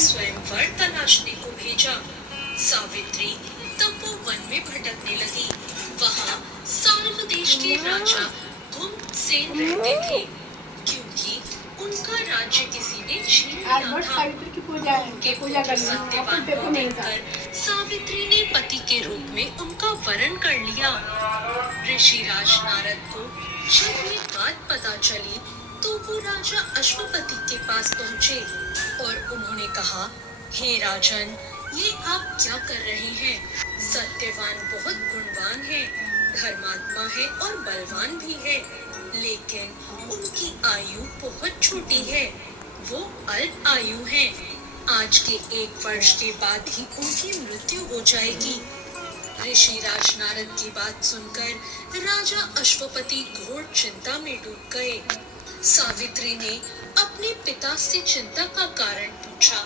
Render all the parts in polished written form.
स्वयंवर तलाशने को भेजा। सावित्री तब वो वन में भटकने लगी। वहाँ साल्व देश के राजा भीमसेन रहते थे, क्योंकि उनका राज्य किसी ने छीन लिया था। उनके पुत्र सत्यवान को देखकर सावित्री ने पति के रूप में उनका वरण कर लिया। ऋषिराज नारद को जब ये बात पता चली तो वो राजा अश्वपति के पास पहुँचे और उन्होंने कहा, हे राजन, ये आप क्या कर रहे हैं? सत्यवान बहुत गुणवान है, धर्मात्मा है और बलवान भी है, लेकिन उनकी आयु बहुत छोटी है। वो अल्प आयु है। आज के 1 वर्ष के बाद ही उनकी मृत्यु हो जाएगी। ऋषिराज नारद की बात सुनकर राजा अश्वपति घोर चिंता में डूब गए। सावित्री ने अपने पिता से चिंता का कारण पूछा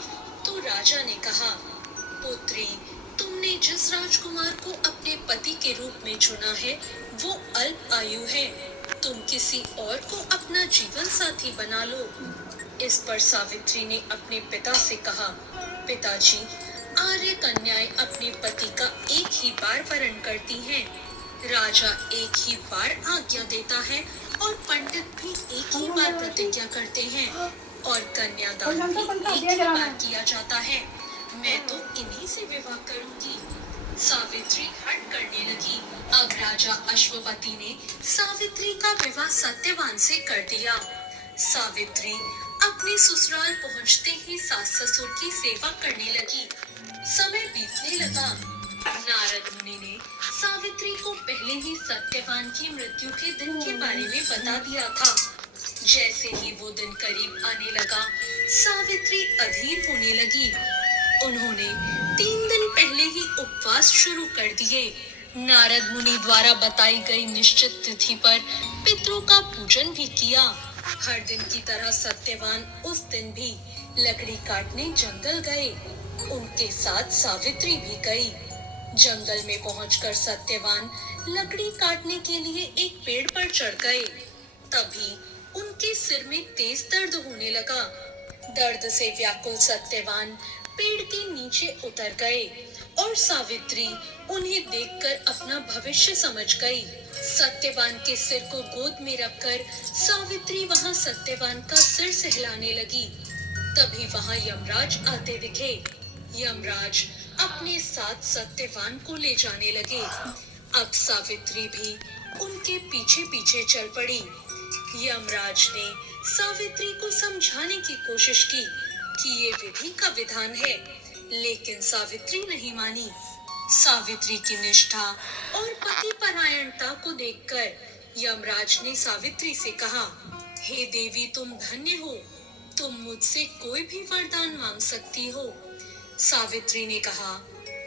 तो राजा ने कहा, पुत्री, तुमने जिस राजकुमार को अपने पति के रूप में चुना है वो अल्प आयु है। तुम किसी और को अपना जीवन साथी बना लो। इस पर सावित्री ने अपने पिता से कहा, पिताजी, आर्य कन्याएं अपने पति का एक ही बार वरण करती हैं। राजा एक ही बार आज्ञा देता है और पंडित भी एक ही बार प्रतिज्ञा करते हैं और कन्यादान भी एक ही बार किया जाता है। मैं तो इन्हीं से विवाह करूंगी। सावित्री हट करने लगी। अब राजा अश्वपति ने सावित्री का विवाह सत्यवान से कर दिया। सावित्री अपने ससुराल पहुंचते ही सास ससुर की सेवा करने लगी। समय बीतने लगा। नारद मुनि ने सावित्री को पहले ही सत्यवान की मृत्यु के दिन के बारे में बता दिया था। जैसे ही वो दिन करीब आने लगा, सावित्री अधीर होने लगी। उन्होंने 3 दिन पहले ही उपवास शुरू कर दिए। नारद मुनि द्वारा बताई गई निश्चित तिथि पर पितरों का पूजन भी किया। हर दिन की तरह सत्यवान उस दिन भी लकड़ी काटने जंगल गए। उनके साथ सावित्री भी गई। जंगल में पहुंचकर सत्यवान लकड़ी काटने के लिए एक पेड़ पर चढ़ गए। तभी उनके सिर में तेज दर्द होने लगा। दर्द से व्याकुल सत्यवान पेड़ के नीचे उतर गए और सावित्री उन्हें देखकर अपना भविष्य समझ गई। सत्यवान के सिर को गोद में रखकर सावित्री वहां सत्यवान का सिर सहलाने लगी। तभी वहां यमराज आते दिखे। यमराज अपने साथ सत्यवान को ले जाने लगे। अब सावित्री भी उनके पीछे पीछे चल पड़ी। यमराज ने सावित्री को समझाने की कोशिश की कि ये विधि का विधान है, लेकिन सावित्री नहीं मानी। सावित्री की निष्ठा और पति परायणता को देखकर यमराज ने सावित्री से कहा, हे देवी, तुम धन्य हो, तुम मुझसे कोई भी वरदान मांग सकती हो। सावित्री ने कहा,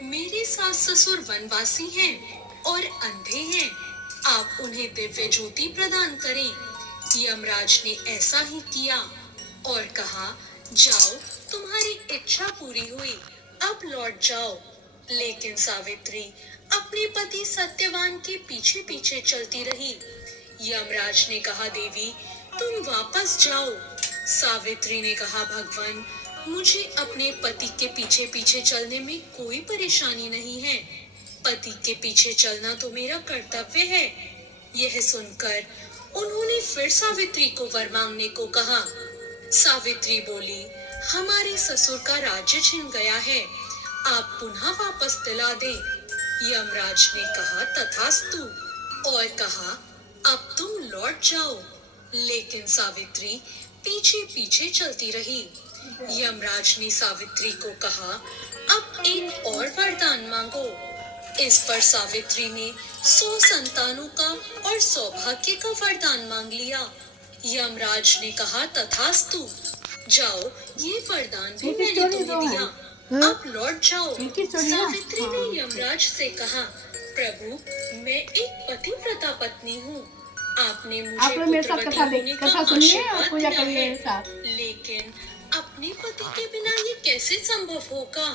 मेरे सास ससुर वनवासी हैं और अंधे हैं, आप उन्हें दिव्य ज्योति प्रदान करें। यमराज ने ऐसा ही किया और कहा, जाओ, तुम्हारी इच्छा पूरी हुई, अब लौट जाओ। लेकिन सावित्री अपने पति सत्यवान के पीछे पीछे चलती रही। यमराज ने कहा, देवी, तुम वापस जाओ। सावित्री ने कहा, भगवान, मुझे अपने पति के पीछे पीछे चलने में कोई परेशानी नहीं है। पति के पीछे चलना तो मेरा कर्तव्य है। यह सुनकर उन्होंने फिर सावित्री को वर मांगने को कहा। सावित्री बोली, हमारे ससुर का राज्य छिन गया है, आप पुनः वापस दिला दें। यमराज ने कहा, तथास्तु, और कहा, अब तुम लौट जाओ। लेकिन सावित्री पीछे पीछे चलती रही। यमराज ने सावित्री को कहा, अब एक और वरदान मांगो। इस पर सावित्री ने 100 संतानों का और सौभाग्य का वरदान मांग लिया। यमराज ने कहा, तथास्तु, जाओ, ये वरदान भी मैंने तुम्हें दिया, अब लौट जाओ। सावित्री ने यमराज से कहा, प्रभु, मैं एक पतिव्रता पत्नी हूँ, आपने मुझे पुत्रवती होने का आशीर्वाद दिया है, लेकिन अपने पति के बिना ये कैसे संभव होगा?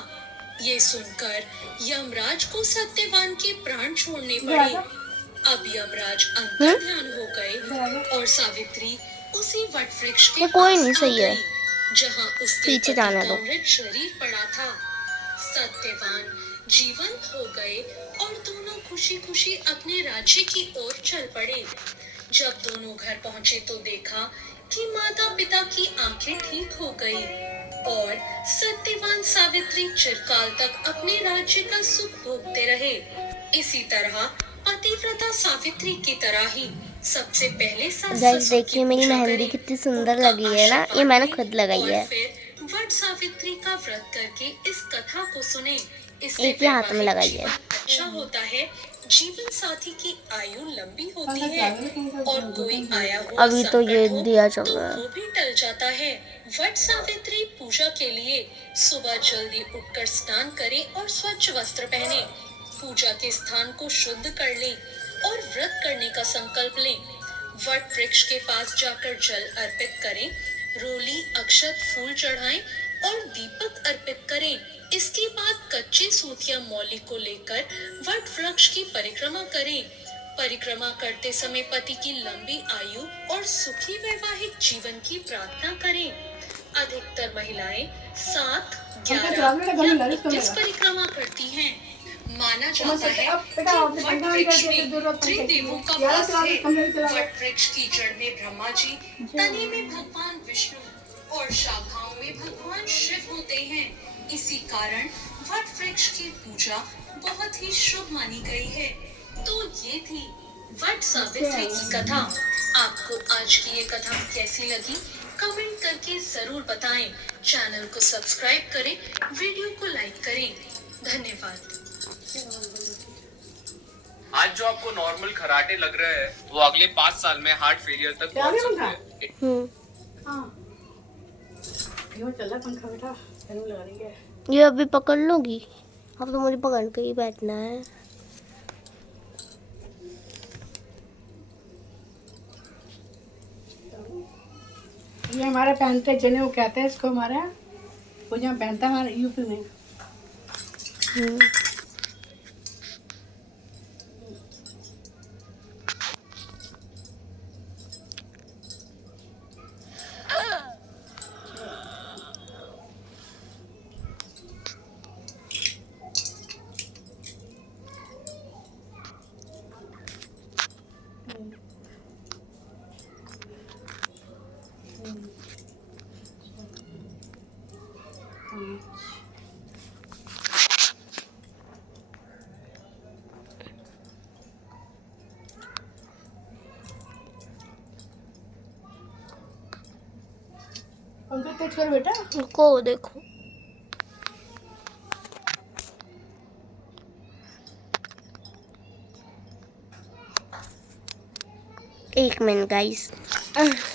ये सुनकर यमराज को सत्यवान के प्राण छोड़ने पड़े। अब यमराज अंतर्ध्यान हो गए और सावित्री उसी वट वृक्ष के पास आ गई। जहां उसके पीछे पति जाने का दो। मृत शरीर पड़ा था। सत्यवान जीवंत हो गए और दोनों खुशी खुशी अपने राज्य की ओर चल पड़े। जब दोनों घर पहुंचे तो देखा कि माता पिता की आंखें ठीक हो गई और सत्यवान सावित्री चिरकाल तक अपने राज्य का सुख भोगते रहे। इसी तरह पतिव्रता सावित्री की तरह ही सबसे पहले सास गाइस ससुर की देखिए मेरी पूजा मेहंदी करें, कितनी सुंदर उनका लगी है ना, ये आशीर्वाद मैंने लें खुद लगाई और है। फिर वट सावित्री का व्रत करके इस कथा को सुने। इससे एक ही हाथ में वैवाहिक लगाई है। जीवन अच्छा होता है, जीवन साथी की आयु लंबी होती है और कोई आया हुआ अभी तो ये संकट हो दिया चल तो रहा है। वो भी टल जाता है। वट सावित्री पूजा के लिए सुबह जल्दी उठकर स्नान करें और स्वच्छ वस्त्र पहने, पूजा के स्थान को शुद्ध कर लें और व्रत करने का संकल्प लें। वट वृक्ष के पास जाकर जल अर्पित करें, रोली अक्षत फूल चढ़ाएं और दीपक अर्पित करें। इसके बाद कच्चे सूत या मौली को लेकर वट वृक्ष की परिक्रमा करें। परिक्रमा करते समय पति की लंबी आयु और सुखी वैवाहिक जीवन की प्रार्थना करें। अधिकतर महिलाएं 7, 11 या 21 परिक्रमा करती हैं। माना जाता है कि वट वृक्ष में त्रिदेवों का वास है। वट वृक्ष की जड़ में ब्रह्मा जी, तने में भगवान विष्णु और शाखाओं में भगवान शिव होते हैं। इसी कारण वट वृक्ष की पूजा बहुत ही शुभ मानी गई है। तो ये थी वट सावित्री की कथा। आपको आज की ये कथा कैसी लगी कमेंट करके जरूर बताएं। चैनल को सब्सक्राइब करें, वीडियो को लाइक करें। धन्यवाद। आज जो आपको नॉर्मल खराटे लग रहे हैं वो अगले 5 साल में हार्ट फेलियर तक पहुंच सकते हैं। चल पंखा बेटा लगा देंगे। ये अभी पकड़ लूंगी, अब तो मुझे पकड़ के ही बैठना है। ये हमारे पहनते जने कहते हैं इसको, हमारे वो यहाँ पहनता है हमारे यूपी में। पंखा तेज कर बेटा। को देखो एक मिनट गाइस।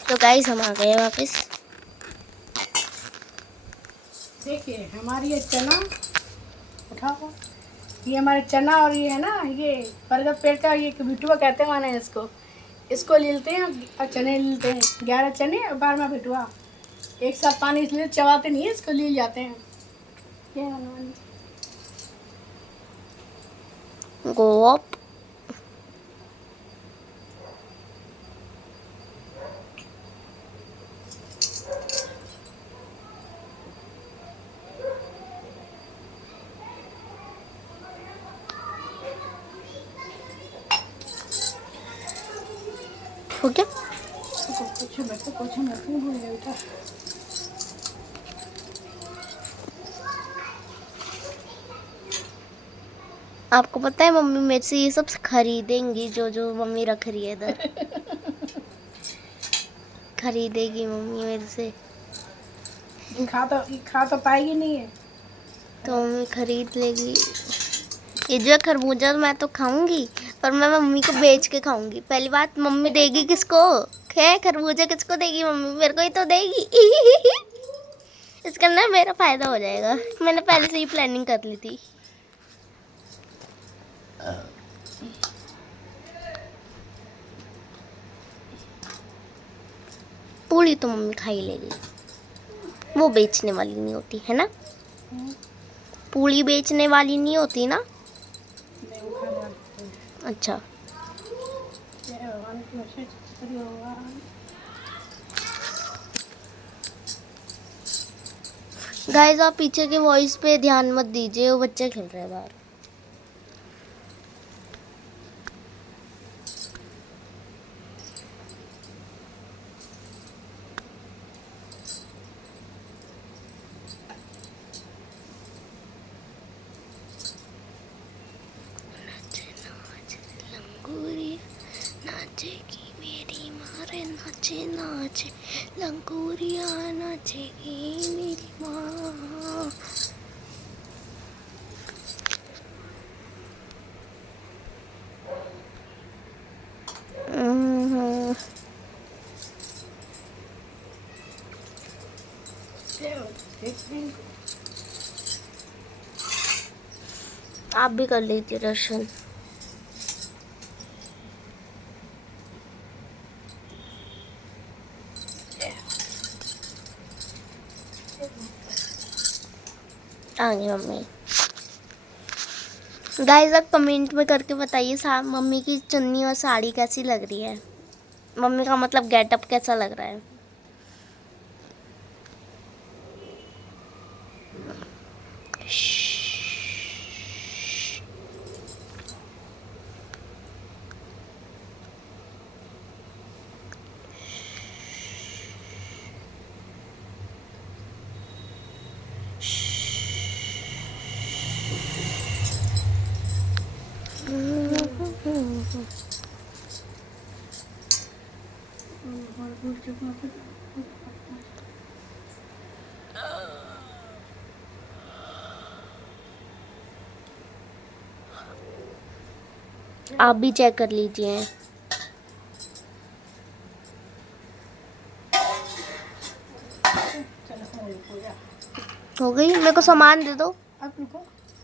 तो गाइस हम आ गए वापस। देखिए हमारी ये चना उठाओ, ये हमारे चना और ये है ना, ये बरगद पेड़ का ये बिटुआ कहते हैं माने इसको लेते हैं और चने लेते हैं। 11 चने और 12 बिटुआ एक साथ पानी इसलिए चबाते नहीं है, इसको ले जाते हैं। ये गो अप। हो गया? कुछ मत भूल बेटा। आपको पता है मम्मी मेरे से ये सब खरीदेंगी, जो जो मम्मी रख रही है इधर। खरीदेगी मम्मी मेरे से। खा तो पाएगी नहीं है तो मम्मी खरीद लेगी। ये जो खरबूजा मैं तो खाऊंगी, पर मैं मम्मी को बेच के खाऊंगी। पहली बात, मम्मी देगी किसको? खरबूजा किसको देगी? मम्मी मेरे को ही तो देगी। इसका ना मेरा फायदा हो जाएगा। मैंने पहले से ही प्लानिंग कर ली थी। पूरी तो मम्मी खा ही लेगी, वो बेचने वाली नहीं होती है ना। पूरी बेचने वाली नहीं होती ना। अच्छा गाइस आप पीछे के वॉइस पे ध्यान मत दीजिए, वो बच्चे खेल रहे हैं बाहर। नाचेगी मेरी मारे, नाचे नाचे लंगूरिया, नाचेगी मेरी माँ। आप भी कर लीजिए दर्शन। आ गई मम्मी। गाइस आप कमेंट में करके बताइए मम्मी की चुन्नी और साड़ी कैसी लग रही है, मम्मी का मतलब गेटअप कैसा लग रहा है। आप भी चेक कर लीजिए। हो गई, मेरे को सामान दे दो। अब रुको,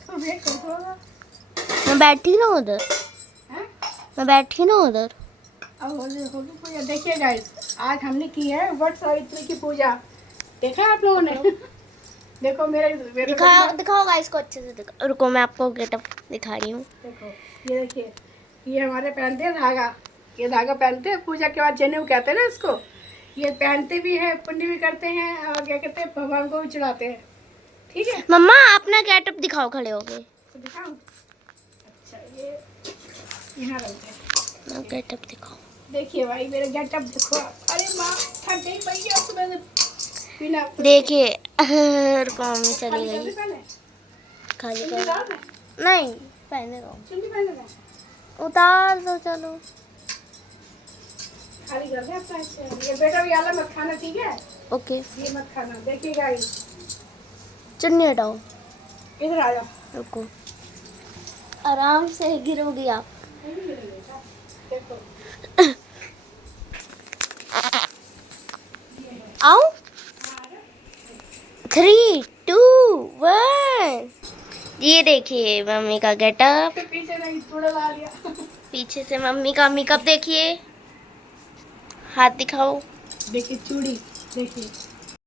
तो वेट करो ना। मैं बैठी ना उधर, हैं? मैं बैठी ना उधर। अब होली पूजा देखिए गाइस, आज हमने की है वट सावित्री की पूजा। देखा है आप लोगों ने? देखो मेरे दिखाओ गाइस को अच्छे से दिखाओ। रुको मैं आपको गेटअप दिखा रही हूँ। देखो ये देखिए, ये हमारे पहनते हैं धागा, ये धागा पहनते हैं पूजा के बाद, जनेऊ कहते हैं ना इसको। ये पहनते भी हैं, पुण्य भी करते हैं, और क्या कहते हैं भगवान को भी चढ़ाते हैं। ठीक है मम्मा अपना गेटअप दिखाओ खड़े हो गए। तो दिखाऊं? अच्छा ये यहाँ रखते हैं, गेटअप दिखाओ। देखिए भाई मेरा गेटअप देखो। अरे माँ थक गई भैया सुबह से बिना देखिए रुको मम्मी चली खाली गई। जल्दी पहने, खाली जल्दी कर डाल दे, नहीं पहने दो, जल्दी पहने दे, उतार दो चलो। खाली कर दे अपना इससे। ये बेटा भी आला मत खाना, ठीक है? ओके ये मत खाना। देखिए गाइस, चुन्नी हटाओ। इधर आ जाओ। रुको आराम से गिरोगी आप। देखो आओ 3 2 1। ये देखिए मम्मी का गेटअप। पीछे नहीं थोड़ा ला लिया। पीछे से मम्मी का मेकअप देखिए, हाथ दिखाओ। देखिए चूड़ी, देखिए